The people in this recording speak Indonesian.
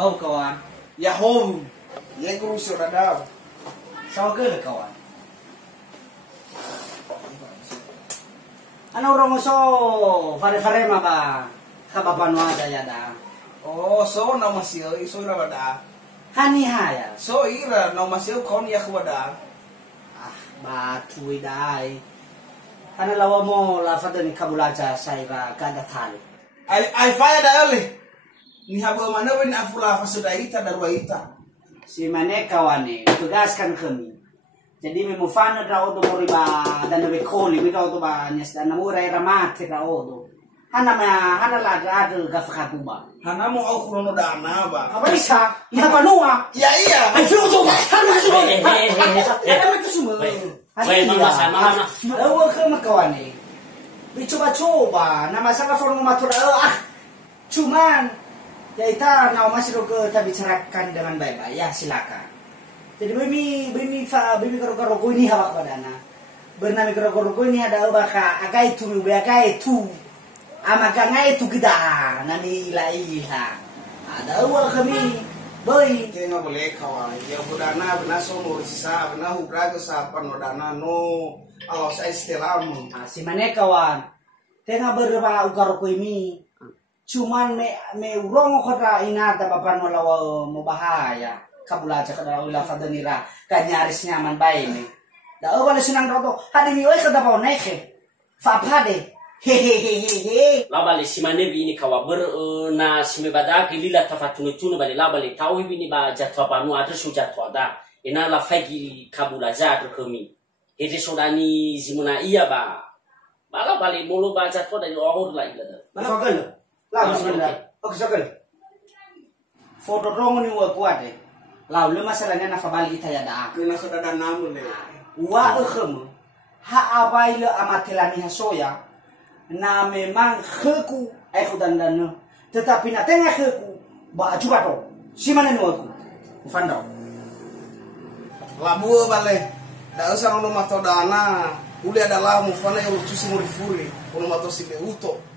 Oh kawan, Ya home. Ya guru sudah dah. sao ke kawan? Ano orang so fare ma ba kabapan wa da ya da. Oh, so na masih so ira bada. Hani haya. So ira na masih kon ya kuada. Ah, ba tui dai. Ana lawa mo la fada ni kabulaja sai ba kada tali. Ai faya da ole. Ni habo mana wen afula fasuda ita darwa ita. Si mane kawane tugaskan kami. Jadi memufana da odo moriba dan be koli be odo ba nyas dan murai ramate da odo. Hana la ada gafakatuba. Hana mo au kuno dana ba. Apa isa? Ya panua. Ya iya. Ai fiu to ba. Hana semua. Hana itu semua. Wei mama sama. Awa kama kawane. Dicoba-coba nama sana formu matura cuman ya ita now masih kita bicarakan dengan baik-baik ya silakan. Jadi bimi karo-karo ini hawak badana. Bernami karo-karo ini ada baka agai tu ama kangai tu kita nani ilah. Ada awal kami boy. Tengah boleh kawan. Ya budana benaso no sisa benahu braga sa panodana no alos estelamu. Si mana kawan? Tengah berba ukar ini. Cuman me urong kota inata bapan walawa mo bahaya. Kabulaja kada ulah fadanira kanyaris nyaman bae ni. Da wala sinang roto. Hadi mi oi kada pa neke. Fa pade. Hehehehe. Labale simane bini kawa na sime bada kilila tafatunu tunu bale labale tawi bini ba jatwa panu atu jatwa da. Ina la fagi kabulaja atu kami. Ede sodani zimuna iya ba. Bala bale mulu ba jatwa dari orang la ila. Masakal. Lah sebenarnya. Oke sakal. Foto rongo ni wa kuat lalu masalahnya nafa bali ita ya da. Kena kada namu le. Wa ekhem. Ha abaile amatelani hasoya. Na memang heku dan tetapi na tengah heku ba ajubato. Si mana nu aku? Ufandau. Labu bale. Da usah ngono matodana. Uli adalah mufana yang lucu sumuri furi. Ono mato si uto.